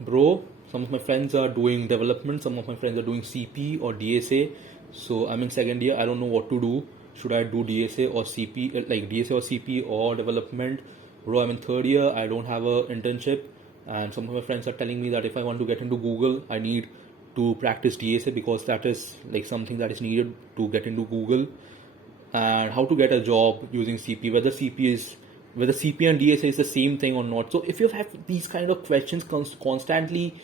bro, some of my friends are doing development, some of my friends are doing CP or DSA. So I'm in second year. I don't know what to do. Should I do DSA or CP, like DSA or CP or development? Bro, I'm in third year. I don't have a internship, and some of my friends are telling me that if I want to get into Google, I need to practice DSA because that is like something that is needed to get into Google. And how to get a job using CP, whether CP and DSA is the same thing or not. So if you have these kind of questions constantly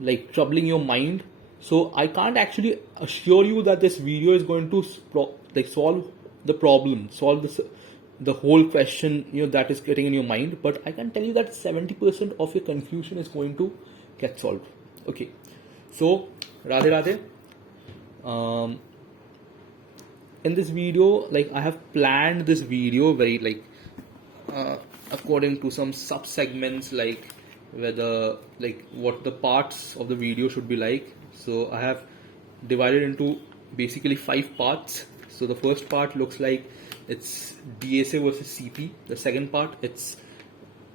like troubling your mind, so I can't actually assure you that this video is going to solve the problem, solve the whole question that is getting in your mind. But I can tell you that 70% of your confusion is going to get solved. Okay, so Radhe Radhe. In this video, like I have planned this video very according to some sub segments, like whether like what the parts of the video should be like. So I have divided into basically 5 parts. So the first part looks like it's DSA versus CP. The second part it's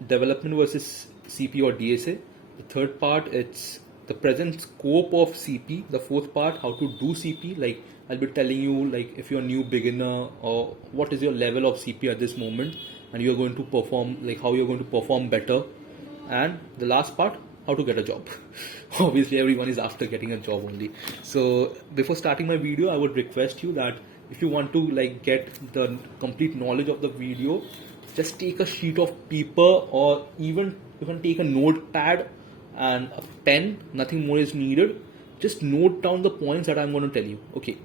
development versus CP or DSA. The third part it's the present scope of CP. The fourth part, how to do CP. Like I'll be telling you like if you're a new beginner or what is your level of CP at this moment, and you're going to perform, like how you're going to perform better. And the last part, how to get a job. Obviously everyone is after getting a job only. So before starting my video, I would request you that if you want to like get the complete knowledge of the video, just take a sheet of paper, or even you can take a notepad and a pen. Nothing more is needed. Just note down the points that I'm going to tell you. Okay,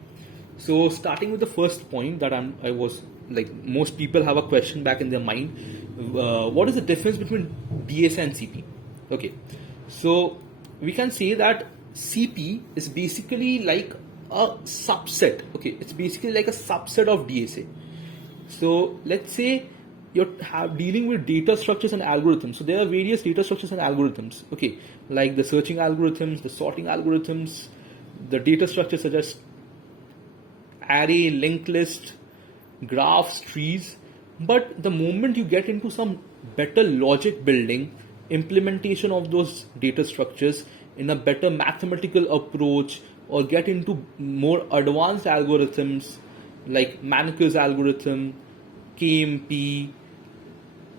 so starting with the first point that I was like, most people have a question back in their mind. What is the difference between DSA and CP? Okay, so we can say that CP is basically like a subset. Okay, it's basically like a subset of DSA. So let's say you're dealing with data structures and algorithms. So there are various data structures and algorithms. Okay, like the searching algorithms, the sorting algorithms, the data structures such as array, linked list, graphs, trees. But the moment you get into some better logic building, implementation of those data structures in a better mathematical approach, or get into more advanced algorithms like Maneker's algorithm, KMP,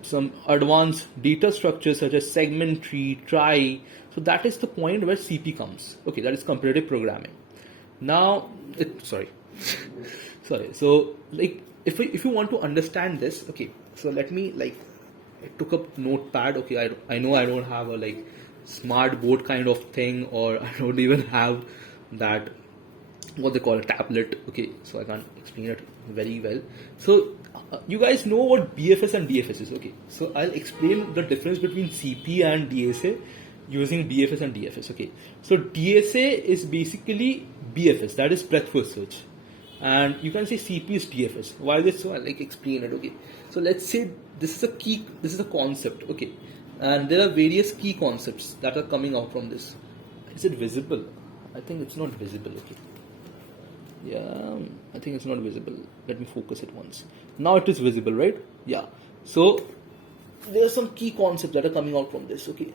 some advanced data structures such as segment tree, trie. So that is the point where CP comes. Okay, that is comparative programming. Now, sorry. So like if you want to understand this, okay, so let me like, I took up notepad. Okay, I know I don't have a like smart board kind of thing, or I don't even have that what they call a tablet. Okay, so I can't explain it very well. So you guys know what BFS and DFS is. Okay, so I'll explain the difference between CP and DSA using BFS and DFS. Okay, so DSA is basically BFS, that is breadth first search, and you can say CP is DFS. Why is it so? I'll like explain it. Okay, so let's say this is a concept. Okay, and there are various key concepts that are coming out from this. Is it visible? I think it's not visible. Okay, yeah, I think it's not visible. Let me focus it once. Now it is visible, right? Yeah. So there are some key concepts that are coming out from this. Okay,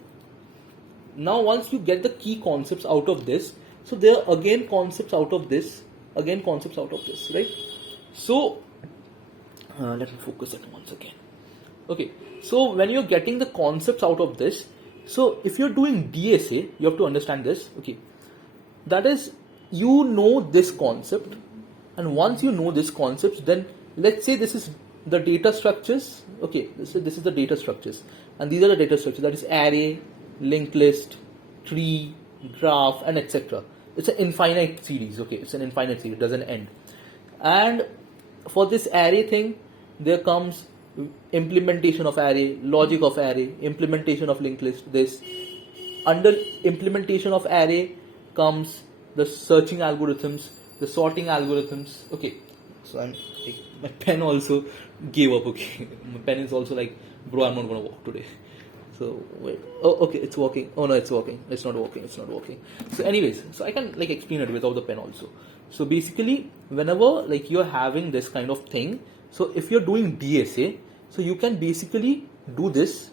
now once you get the key concepts out of this, so there are again concepts out of this, right? So let me focus it once again. Okay, so when you're getting the concepts out of this, so if you're doing DSA, you have to understand this. Okay, that is, you know this concept, and once you know this concept, then let's say this is the data structures. Okay, this is the data structures, and these are the data structures, that is array, linked list, tree, graph, and etc. It's an infinite series. Okay, it's an infinite series, it doesn't end. And for this array thing, there comes implementation of array, logic of array, implementation of linked list. This under implementation of array comes the searching algorithms, the sorting algorithms. Okay, so I'm like, my pen also gave up. Okay, my pen is also like, bro, I'm not gonna walk today. So wait, oh okay, it's working. Oh no, it's working. It's not working. So anyways, so I can like explain it without the pen also. So basically, whenever like you're having this kind of thing, so if you're doing DSA, so you can basically do this.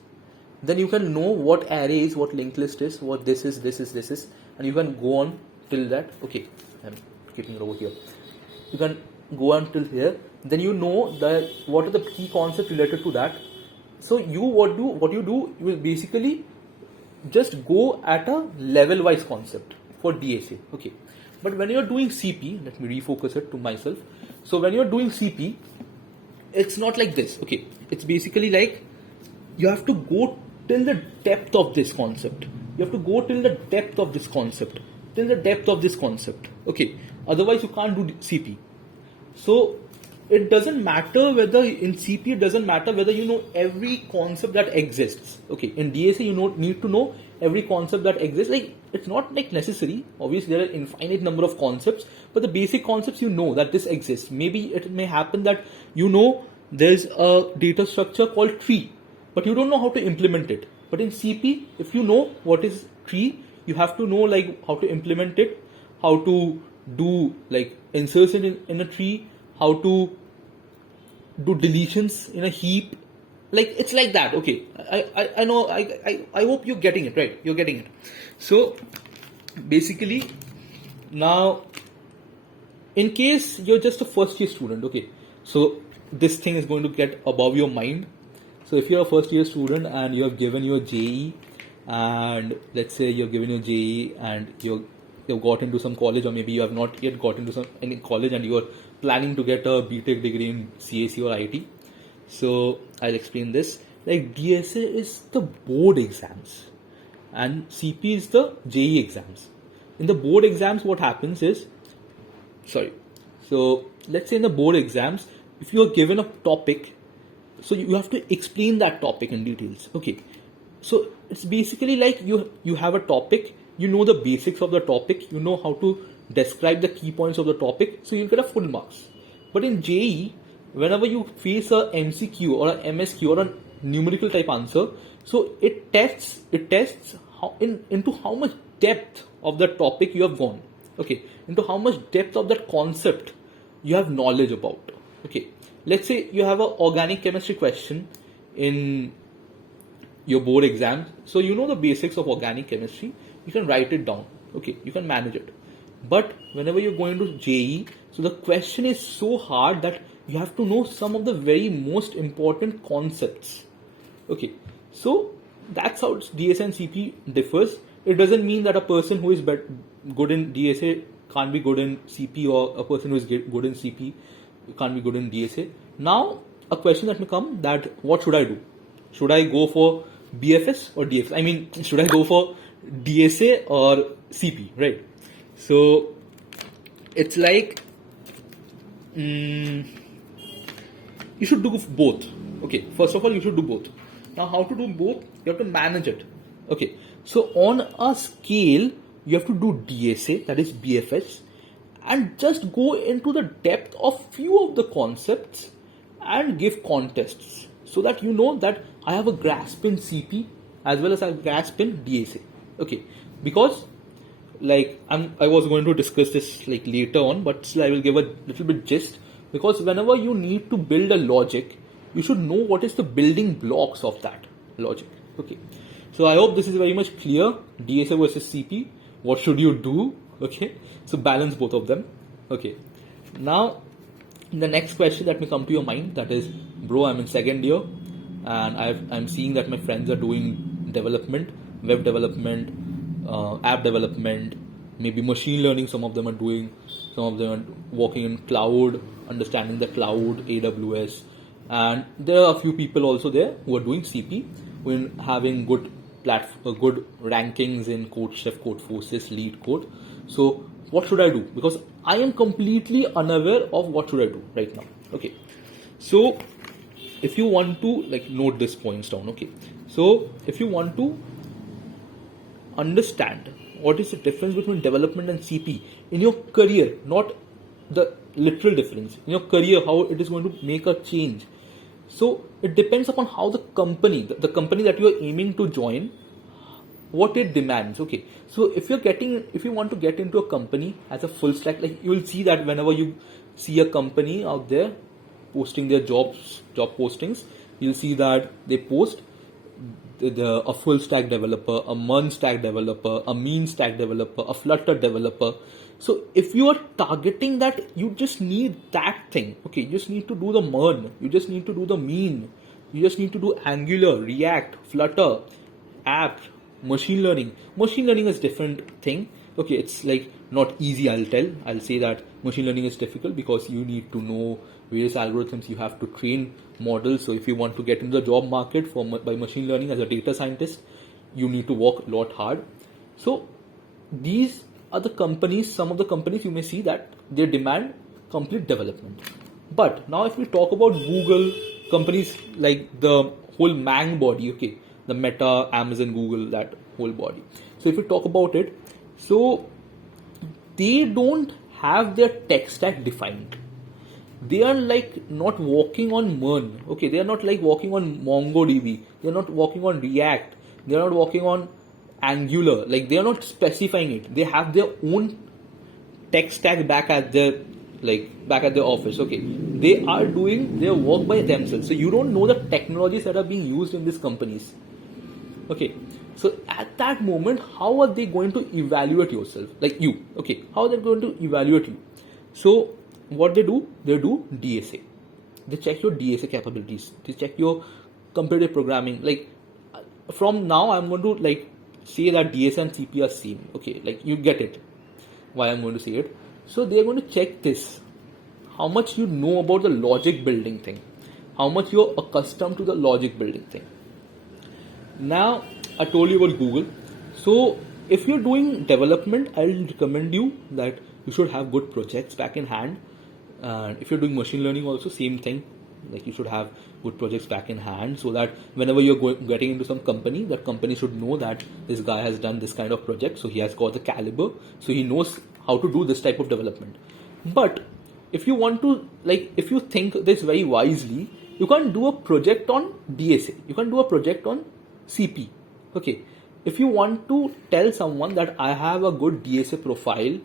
then you can know what array is, what linked list is, what this is, and you can go on till that. Okay, I'm keeping it over here. You can go on till here. Then you know that what are the key concepts related to that. So what you do, you will basically just go at a level wise concept for DSA. Okay, but when you're doing CP, let me refocus it to myself. So when you're doing CP, it's not like this. Okay, it's basically like you have to go till the depth of this concept. You have to go till the depth of this concept, till the depth of this concept. Okay, otherwise you can't do CP. So it doesn't matter whether in CP, it doesn't matter whether you know every concept that exists. Okay, in DSA you need to know every concept that exists. Like, it's not like necessary. Obviously there are infinite number of concepts, but the basic concepts you know that this exists. Maybe it may happen that you know there's a data structure called tree, but you don't know how to implement it. But in CP, if you know what is tree, you have to know like how to implement it, how to do like insertion in a tree, how to do deletions in a heap. Like, it's like that. Okay, I know, I hope you're getting it, right? You're getting it. So basically, now in case you're just a first year student, okay, so this thing is going to get above your mind. So if you're a first year student and you have given your JE, and let's say you're given your JE and you've got into some college, or maybe you have not yet got into any college and you're planning to get a BTech degree in CAC or IT. So I'll explain this. Like, DSA is the board exams and CP is the JE exams. In the board exams, what happens is, so let's say in the board exams, if you are given a topic, so you have to explain that topic in details. Okay, so it's basically like you have a topic, you know the basics of the topic, you know how to describe the key points of the topic, so you'll get a full marks. But in JE, whenever you face a MCQ or a MSQ or a numerical type answer, so it tests into how much depth of the topic you have gone. Okay, into how much depth of that concept you have knowledge about. Okay, let's say you have an organic chemistry question in your board exam, so you know the basics of organic chemistry, you can write it down. Okay, you can manage it. But whenever you're going to JE, so the question is so hard that you have to know some of the very most important concepts. Okay, so that's how DSA and CP differs. It doesn't mean that a person who is good in DSA can't be good in CP, or a person who is good in CP can't be good in DSA. Now, a question that may come, that what should I do? Should I go for BFS or DFS? I mean, should I go for DSA or CP, right? So it's like you should do both. Okay, first of all, you should do both. Now, how to do both? You have to manage it. Okay, so on a scale, you have to do DSA, that is BFS, and just go into the depth of few of the concepts and give contests, so that you know that I have a grasp in CP as well as I have a grasp in DSA. Okay, because like I was going to discuss this like later on, but still I will give a little bit gist. Because whenever you need to build a logic, you should know what is the building blocks of that logic. Okay, so I hope this is very much clear. DSA versus CP, what should you do? Okay, so balance both of them. Okay, now the next question that may come to your mind, that is, bro, I'm in second year and I'm seeing that my friends are doing development, web development, app development, maybe machine learning. Some of them are doing, some of them are working in cloud, understanding the cloud, AWS, and there are a few people also there who are doing CP, who are having good rankings in CodeChef, Codeforces, LeetCode. So what should I do? Because I am completely unaware of what should I do right now. Okay, so if you want to like note these points down. Okay, so if you want to understand what is the difference between development and CP in your career, not the literal difference, in your career, how it is going to make a change. So it depends upon how the company that you are aiming to join, what it demands. Okay, so if you want to get into a company as a full stack, like you will see that whenever you see a company out there posting their job postings, you'll see that they post a full stack developer, a MERN stack developer, a mean stack developer, a Flutter developer. So if you are targeting that, you just need that thing. Okay, you just need to do the MERN, you just need to do the mean, you just need to do Angular, React, Flutter, app, machine learning. Machine learning is different thing. Okay, it's like not easy. I'll say that machine learning is difficult because you need to know various algorithms. You have to train models. So if you want to get into the job market by machine learning as a data scientist, you need to work a lot hard. So these are the companies. Some of the companies you may see that they demand complete development. But now if we talk about Google, companies like the whole Mang body, okay, the Meta, Amazon, Google, that whole body. So if we talk about it, so they don't have their tech stack defined. They are like not working on MERN. Okay, they are not like working on MongoDB. They are not working on React. They are not working on Angular. Like they are not specifying it. They have their own tech stack back at their office. Okay, they are doing their work by themselves. So you don't know the technologies that are being used in these companies. Okay, so at that moment, how are they going to evaluate yourself? Like you, okay, how are they going to evaluate you? So what they do DSA. They check your DSA capabilities. They check your competitive programming. Like from now, I'm going to like say that DSA and CP are same. Okay, like you get it. Why I'm going to say it. So they're going to check this. How much you know about the logic building thing. How much you're accustomed to the logic building thing. Now, I told you about Google. So, if you're doing development, I'll recommend you that you should have good projects back in hand. And if you're doing machine learning also, same thing. Like you should have good projects back in hand so that whenever you're getting into some company, that company should know that this guy has done this kind of project. So, he has got the caliber. So, he knows how to do this type of development. But if you want to, like, if you think this very wisely, you can't do a project on DSA. You can do a project on CP. Okay, if you want to tell someone that I have a good DSA profile,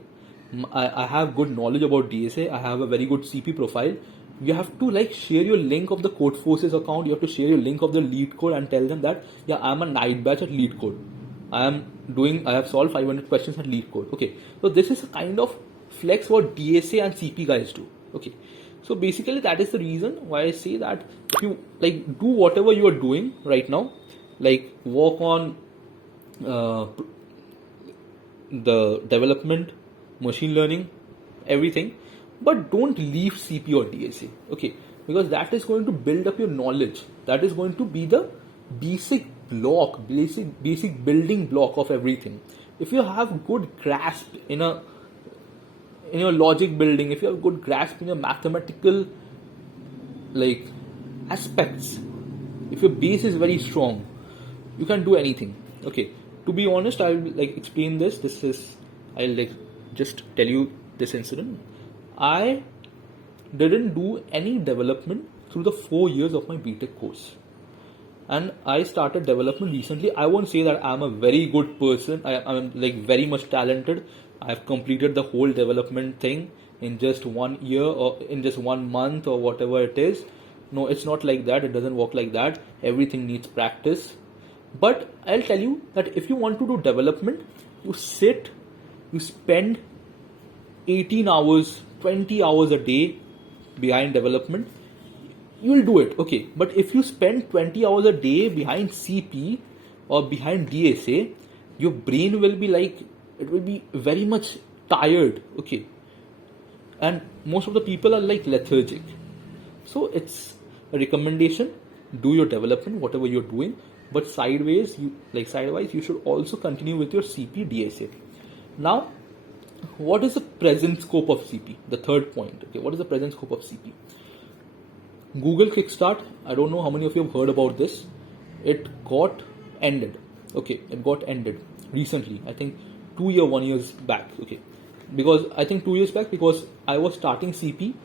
I have good knowledge about DSA, I have a very good CP profile, you have to like share your link of the Codeforces account, you have to share your link of the LeetCode and tell them that yeah, I'm a night batch at LeetCode. I have solved 500 questions at LeetCode. Okay, so this is a kind of flex what DSA and CP guys do. Okay, so basically that is the reason why I say that if you like do whatever you are doing right now, like work on the development, machine learning, everything, but don't leave CP or DSA. Okay, because that is going to build up your knowledge. That is going to be the basic block, basic building block of everything. If you have good grasp in your logic building, if you have good grasp in your mathematical like aspects, if your base is very strong, you can do anything. Okay, to be honest, I'll like explain this. I'll like just tell you this incident. I didn't do any development through the 4 years of my BTech course, and I started development recently. I won't say that I'm a very good person. I'm like very much talented. I've completed the whole development thing in just 1 year or in just 1 month or whatever it is. No, it's not like that. It doesn't work like that. Everything needs practice. But I'll tell you that if you want to do development, you spend 18 hours, 20 hours a day behind development, you will do it. Okay, but if you spend 20 hours a day behind CP or behind DSA, your brain will be like, it will be very much tired. Okay, and most of the people are like lethargic. So it's a recommendation, do your development, whatever you're doing, but sidewise you should also continue with your CP DSA. Now, what is the present scope of CP? The third point. Okay, what is the present scope of CP? Google Kickstart, I don't know how many of you have heard about this. It got ended. Okay, it got ended recently. I think 1 year back. Okay, because I think 2 years back, because I was starting CP.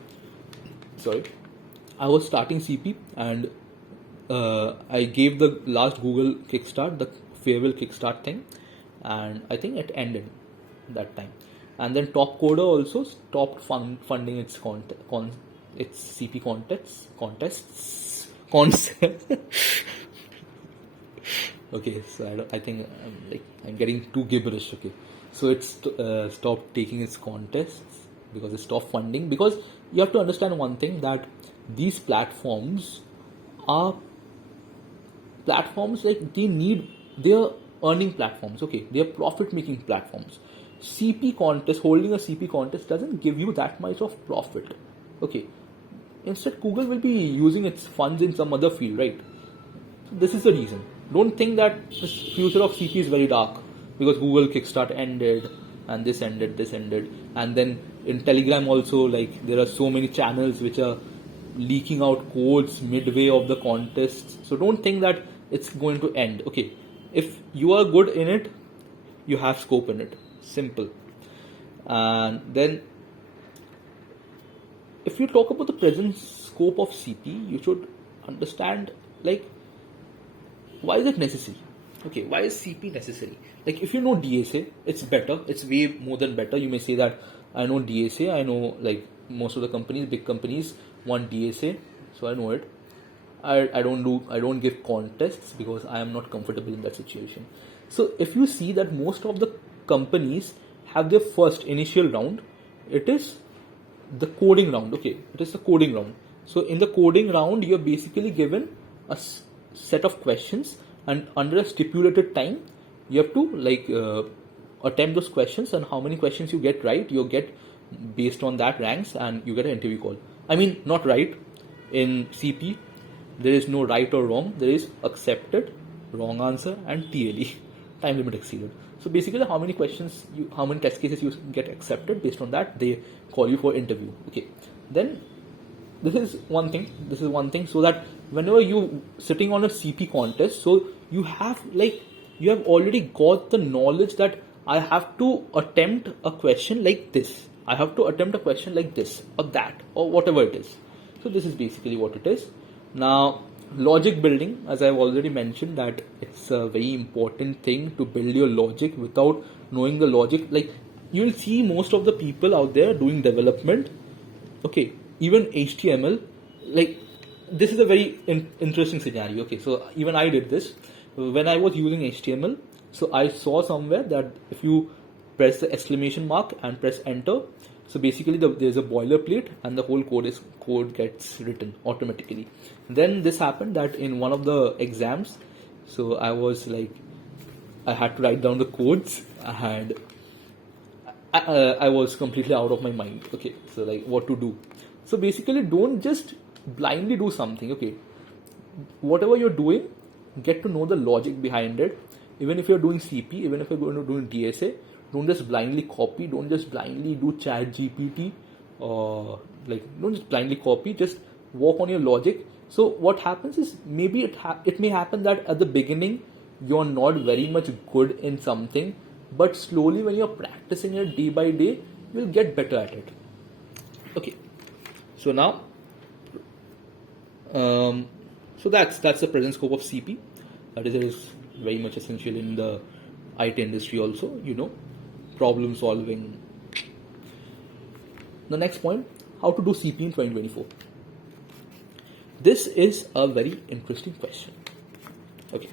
I was starting CP and I gave the last Google Kickstart, the farewell Kickstart thing, and I think it ended that time. And then Top Coder also stopped funding its its CP contests. Okay, so I think I'm getting too gibberish. Okay, so it's stopped taking its contests because it stopped funding. Because you have to understand one thing, that these platforms are platforms, like they're earning platforms. Okay, they're profit making platforms. CP contest, holding a CP contest doesn't give you that much of profit. Okay, instead Google will be using its funds in some other field, right? This is the reason. Don't think that the future of CP is very dark because Google Kickstart ended and this ended, and then in Telegram also, like there are so many channels which are leaking out codes midway of the contests. So don't think that it's going to end. Okay, if you are good in it, you have scope in it. Simple. And then if you talk about the present scope of CP, you should understand, like, why is it necessary? Okay, why is CP necessary? Like, if you know DSA, it's better. It's way more than better. You may say that I know DSA. I know, like, most of the companies, big companies want DSA, so I know it. I don't give contests because I am not comfortable in that situation. So if you see that most of the companies have their first initial round, it is the coding round. Okay, it is the coding round. So in the coding round, you're basically given a set of questions, and under a stipulated time, you have to attempt those questions, and how many questions you get right, you get based on that ranks, and you get an interview call. I mean, not right. In CP, there is no right or wrong. There is accepted, wrong answer, and TLE, time limit exceeded. So basically, how many test cases you get accepted, based on that they call you for interview. Okay, then this is one thing. So that whenever you sitting on a CP contest, so you have already got the knowledge that I have to attempt a question like this. I have to attempt a question like this or that or whatever it is. So this is basically what it is. Now, logic building, as I've already mentioned, that it's a very important thing to build your logic. Without knowing the logic, like, you'll see most of the people out there doing development, okay, even HTML, like, this is a very interesting scenario. Okay, so even I did this when I was using HTML. So I saw somewhere that if you press the exclamation mark and press enter, so basically there's a boilerplate and the whole code gets written automatically. Then this happened that in one of the exams, so I had to write down the codes, and I was completely out of my mind. Okay, so like, what to do? So basically, don't just blindly do something. Okay, whatever you're doing, get to know the logic behind it. Even if you're doing CP, even if you're going to do DSA, don't just blindly copy. Don't just blindly do Chat GPT, or don't just blindly copy. Just work on your logic. So what happens is, maybe it may happen that at the beginning you're not very much good in something, but slowly when you're practicing it day by day, you'll get better at it. Okay, so now, so that's the present scope of CP. That is very much essential in the IT industry also. Problem solving. The next point, how to do CP in 2024. This is a very interesting question. Okay.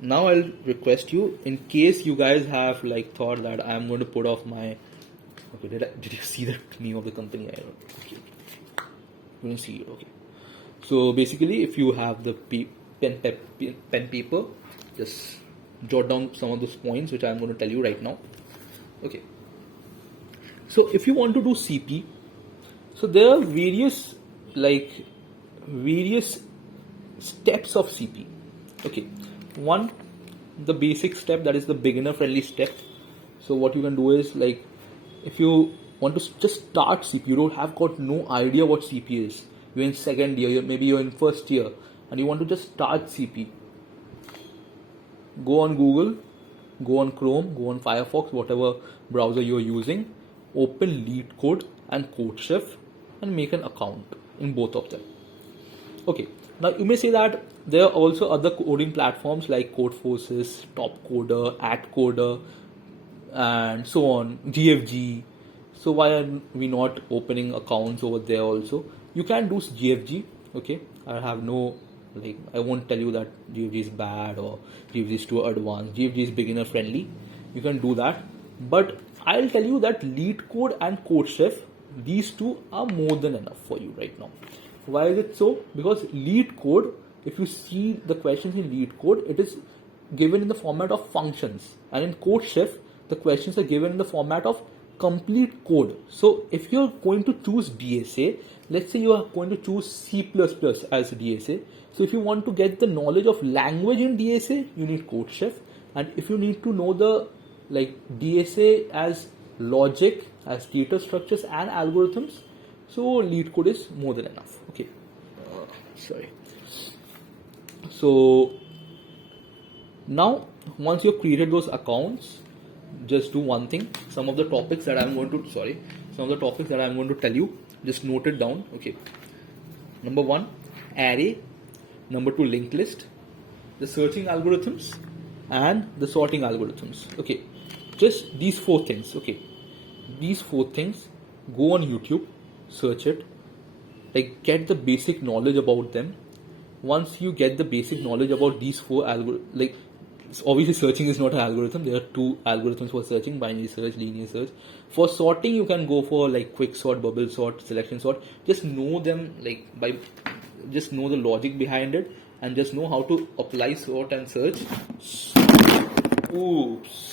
Now I'll request you, in case you guys have thought that I'm going to put off my. Okay, did you see the name of the company? Okay. You didn't see it. Okay. So basically, if you have the pen paper, just jot down some of those points which I'm going to tell you right now. Okay. So if you want to do CP, so there are various steps of CP. Okay. One, the basic step, that is the beginner friendly step. So what you can do is, if you want to just start CP, you don't have got no idea what CP is. You're in second year, maybe you're in first year, and you want to just start CP. Go on Google, go on Chrome, go on Firefox, whatever browser you're using, open LeetCode and CodeChef and make an account in both of them. Okay, now you may say that there are also other coding platforms like Codeforces, Topcoder, AtCoder, and so on, GFG. So why are we not opening accounts over there also? You can do GFG, okay? I have no Like, I won't tell you that GFG is bad or GFG is too advanced. GFG is beginner friendly. You can do that. But I'll tell you that LeetCode and CodeChef, these two are more than enough for you right now. Why is it so? Because LeetCode, if you see the questions in LeetCode, it is given in the format of functions. And in CodeChef, the questions are given in the format of complete code. So if you're going to choose DSA, let's say you are going to choose C++ as DSA. So if you want to get the knowledge of language in DSA, you need CodeChef. And if you need to know the DSA as logic, as data structures and algorithms, so LeetCode is more than enough. Okay. Sorry. So now once you've created those accounts, just do one thing. Some of the topics that I'm going to tell you, just note it down. Okay. Number 1, array. Number 2, linked list. The searching algorithms and the sorting algorithms. Okay. Just these 4 things. Okay. These 4 things. Go on YouTube, search it. Get the basic knowledge about them. Once you get the basic knowledge about these 4 algorithms, obviously searching is not an algorithm. There are 2 algorithms for searching: binary search, linear search. For sorting, you can go for quick sort, bubble sort, selection sort. Just know them, just know the logic behind it, and just know how to apply sort and search. Oops.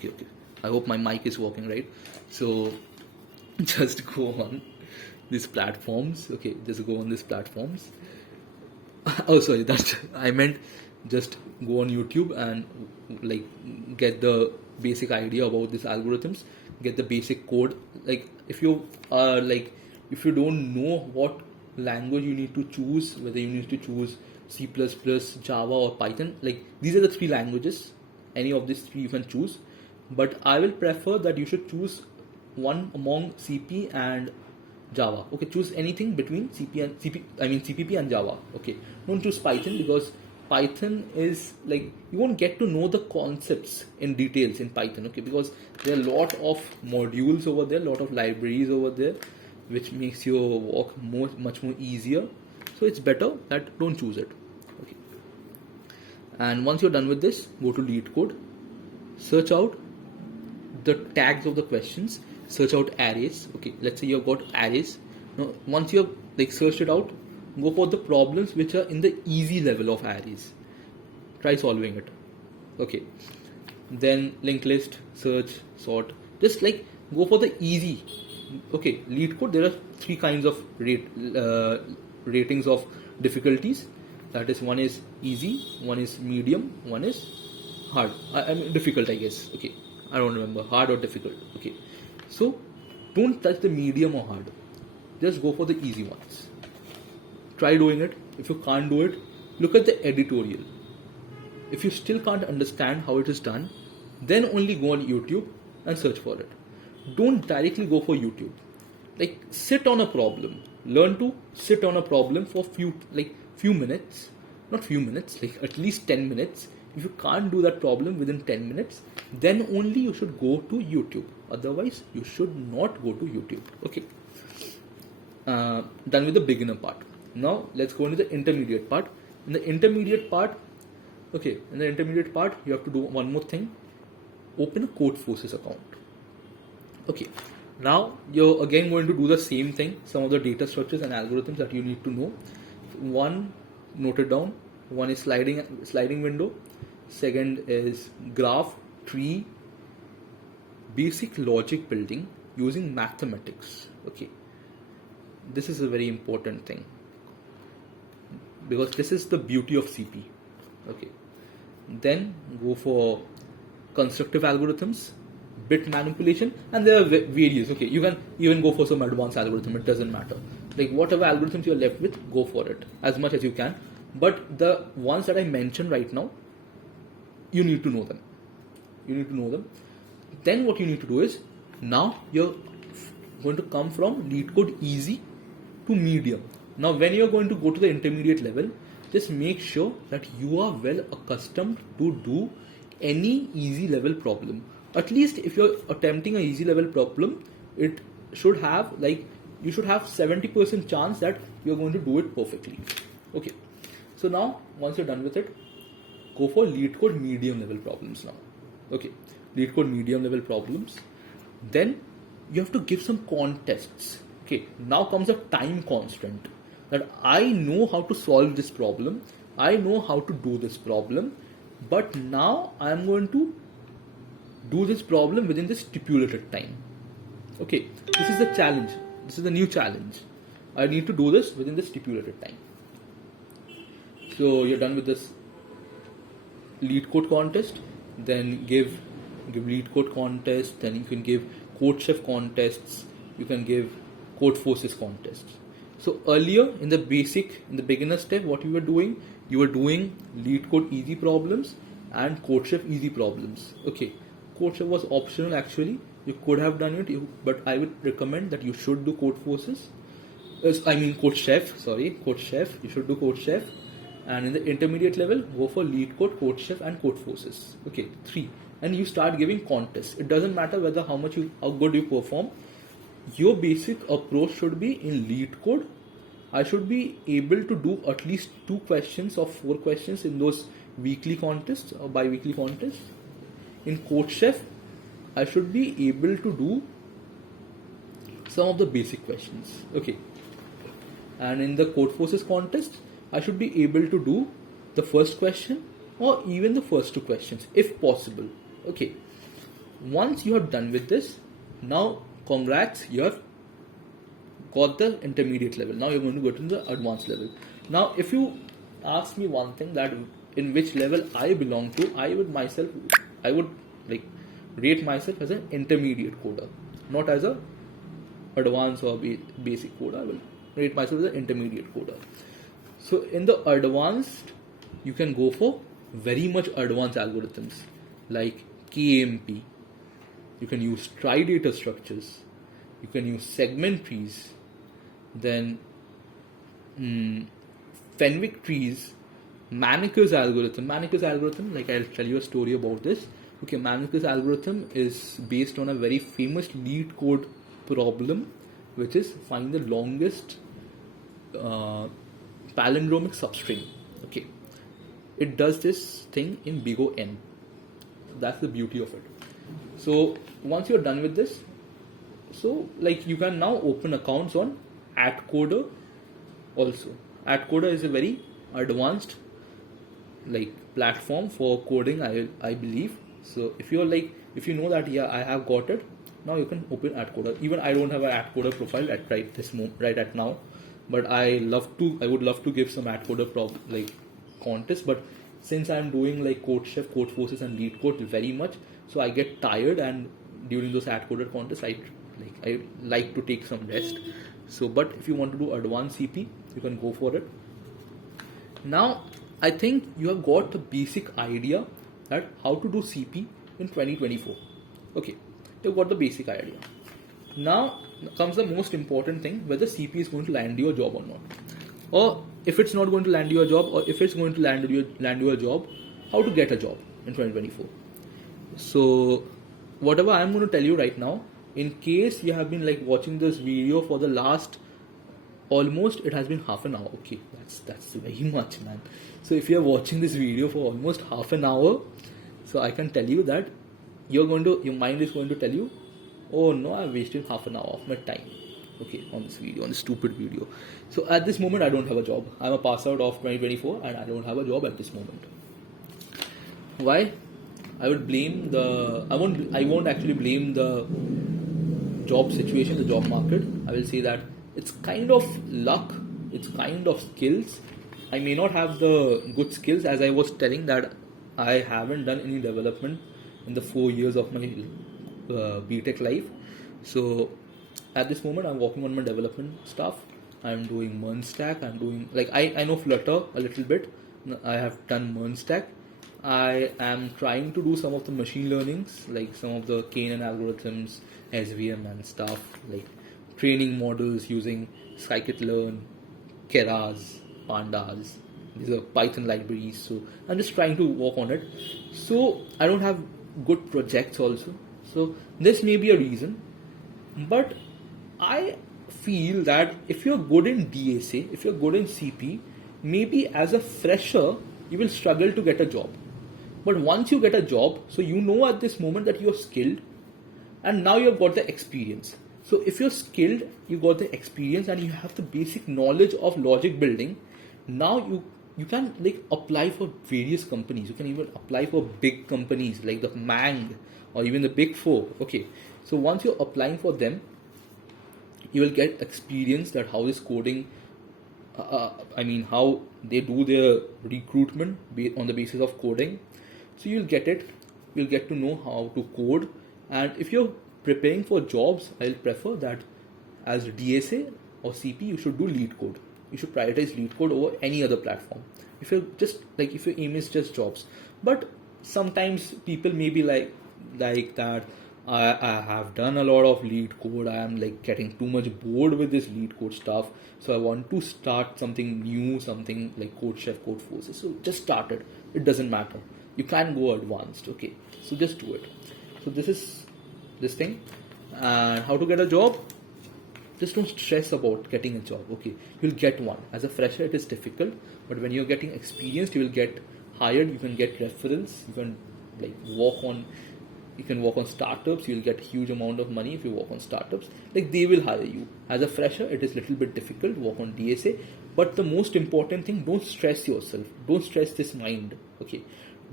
Okay. I hope my mic is working right. So just go on these platforms. Okay, just go on these platforms. Oh, sorry, I meant just go on YouTube and get the basic idea about these algorithms, get the basic code. If you don't know what language you need to choose, whether you need to choose C++, Java or Python, these are the 3 languages. Any of these 3 you can choose, but I will prefer that you should choose one among CP and Java. Okay, choose anything between CPP and Java. Okay, don't choose Python, because Python is you won't get to know the concepts in details in Python. Okay, because there are a lot of modules over there, a lot of libraries over there, which makes your work much more easier. So it's better that don't choose it. Okay. And once you're done with this, go to LeetCode, search out the tags of the questions, search out arrays. Okay, let's say you've got arrays. Now, once you've searched it out, go for the problems which are in the easy level of arrays. Try solving it. Okay. Then linked list, search, sort. Just go for the easy. Okay, LeetCode, there are 3 kinds of ratings of difficulties. That is, one is easy, one is medium, one is hard. I mean difficult, I guess. Okay, I don't remember, hard or difficult. Okay, so don't touch the medium or hard. Just go for the easy ones. Try doing it. If you can't do it, look at the editorial. If you still can't understand how it is done, then only go on YouTube and search for it. Don't directly go for YouTube. Sit on a problem. Learn to sit on a problem for few minutes. Not few minutes, at least 10 minutes. If you can't do that problem within 10 minutes, then only you should go to YouTube. Otherwise, you should not go to YouTube. Okay. Done with the beginner part. Now, let's go into the intermediate part. In the intermediate part, you have to do one more thing. Open a Codeforces account. Okay. Now, you're again going to do the same thing. Some of the data structures and algorithms that you need to know. One, note it down. One is sliding window. Second is graph, tree, basic logic building using mathematics. Okay. This is a very important thing, because this is the beauty of CP. Okay. Then go for constructive algorithms, bit manipulation, and there are various. Okay, you can even go for some advanced algorithm. It doesn't matter. Whatever algorithms you're left with, go for it as much as you can. But the ones that I mentioned right now, you need to know them. Then what you need to do is, now you're going to come from LeetCode easy to medium. Now when you're going to go to the intermediate level, just make sure that you are well accustomed to do any easy level problem. At least if you're attempting a easy level problem, it should have like, you should have 70% chance that you're going to do it perfectly. Okay. So now once you're done with it, go for lead code medium level problems now. Okay. Lead code medium level problems. Then you have to give some contests. Okay. Now comes a time constraint, that I know how to solve this problem. I know how to do this problem, but now I am going to do this problem within the stipulated time. Okay, this is the challenge. This is the new challenge. I need to do this within the stipulated time. So you're done with this lead code contest. Then give lead code contest. Then you can give CodeChef contests. You can give Codeforces contests. So earlier in the beginner step, what you were doing lead code easy problems and CodeChef easy problems. Okay, CodeChef was optional actually. You could have done it, but I would recommend that you should do CodeChef. CodeChef. You should do CodeChef. And in the intermediate level, go for lead code, CodeChef, and Codeforces. Okay, 3. And you start giving contests. It doesn't matter how good you perform. Your basic approach should be in lead code. I should be able to do at least 2 questions or 4 questions in those weekly contests or bi-weekly contests. In CodeChef, I should be able to do some of the basic questions. Okay. And in the Codeforces contest, I should be able to do the first question or even the first 2 questions if possible. Okay. Once you are done with this, now congrats, you have got the intermediate level. Now you're going to go to the advanced level. Now if you ask me one thing, that in which level I belong to, I would like rate myself as an intermediate coder, not as a advanced or basic coder. I will rate myself as an intermediate coder. So in the advanced, you can go for very much advanced algorithms like KMP. You can use tri-data structures. You can use segment trees. Then Fenwick trees, Mannekes algorithm. Mannekes algorithm, like I'll tell you a story about this. Okay, Mannekes algorithm is based on a very famous lead code problem, which is find the longest palindromic substring. Okay, it does this thing in big O n. That's the beauty of it. So once you're done with this, so like you can now open accounts on AtCoder also. AtCoder is a very advanced like platform for coding, I believe. So if you know that I have got it, now you can open AtCoder. Even I don't have an AtCoder profile at right at now, but I would love to give some AtCoder contest. But since I'm doing like CodeChef, Codeforces, and lead code very much, so I get tired, and during those AtCoder contests, I like to take some rest. So, but if you want to do advanced CP, you can go for it. Now, I think you have got the basic idea that how to do CP in 2024. Okay, you've got the basic idea. Now comes the most important thing, whether CP is going to land you a job or not. Or if it's not going to land you a job, or if it's going to land you a job, how to get a job in 2024. So whatever I'm going to tell you right now, in case you have been like watching this video for the last almost, it has been half an hour. Okay, that's very much, man. So if you're watching this video for almost half an hour, so I can tell you that your mind is going to tell you, oh no, I wasted half an hour of my time, okay, on this stupid video. So at this moment, I don't have a job. I'm a pass out of 2024 and I don't have a job at this moment. Why? I won't actually blame the job situation, the job market. I will say that it's kind of luck, it's kind of skills. I may not have the good skills, as I was telling that I haven't done any development in the 4 years of my BTech life. So at this moment, I'm working on my development stuff. I'm doing MERN-Stack. I'm doing I know Flutter a little bit. I have done MERN-Stack. I am trying to do some of the machine learnings, like some of the KNN algorithms, SVM and stuff, like training models using scikit-learn, Keras, Pandas. These are Python libraries. So I'm just trying to work on it. So I don't have good projects also. So this may be a reason, but I feel that if you're good in DSA, if you're good in CP, maybe as a fresher you will struggle to get a job. But once you get a job, so you know at this moment that you're skilled, and now you've got the experience. So if you're skilled, you got the experience, and you have the basic knowledge of logic building. Now you can like apply for various companies. You can even apply for big companies like the Mang or even the Big Four. Okay, so once you're applying for them, you will get experience that how this coding. How they do their recruitment on the basis of coding. So you'll get it. You'll get to know how to code, and if you're preparing for jobs, I'll prefer that as DSA or CP, you should do lead code. You should prioritize lead code over any other platform. If you're just like if your aim is just jobs, but sometimes people may be like that. I have done a lot of lead code. I am like getting too much bored with this lead code stuff. So I want to start something new, something like Code Chef, Code Forces. So just start it. It doesn't matter. You can go advanced. Okay. So just do it. So this is this thing. And how to get a job? Just don't stress about getting a job. Okay. You'll get one. As a fresher, it is difficult. But when you're getting experienced, you will get hired. You can get referrals. You can like work on startups. You'll get huge amount of money if you work on startups. Like they will hire you. As a fresher, it is a little bit difficult. Work on DSA. But the most important thing, don't stress yourself. Don't stress this mind. Okay.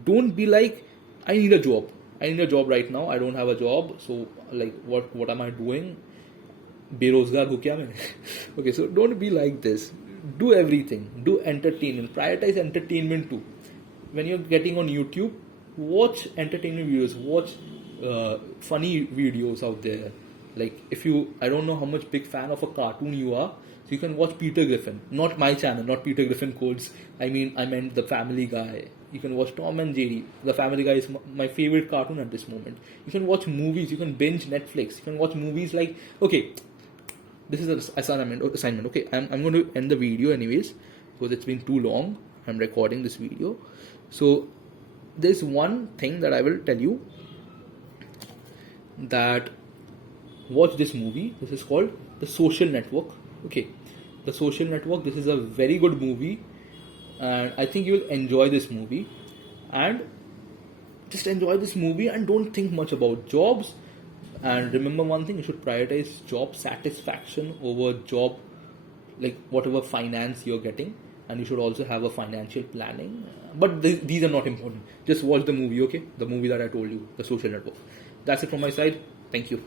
Don't be like, I need a job. I need a job right now. I don't have a job. So like what am I doing? Berozgar ho kya main? Okay, so don't be like this. Do everything. Do entertainment. Prioritize entertainment too. When you're getting on YouTube, watch entertainment videos. Watch funny videos out there. Like I don't know how much big fan of a cartoon you are, so you can watch Peter Griffin. Not my channel, not Peter Griffin Codes. I meant the Family Guy. You can watch Tom and Jerry. The Family Guy is my favorite cartoon at this moment. You can watch movies. You can binge Netflix. You can watch movies like, okay, this is an assignment. Okay, I'm going to end the video anyways because it's been too long. I'm recording this video. So there's one thing that I will tell you, that watch this movie. This is called The Social Network. Okay, The Social Network. This is a very good movie, and I think you'll enjoy this movie. And just enjoy this movie and don't think much about jobs. And remember one thing: you should prioritize job satisfaction over job, like whatever finance you're getting. And you should also have a financial planning. But these are not important. Just watch the movie, okay? The movie that I told you, The Social Network. That's it from my side. Thank you.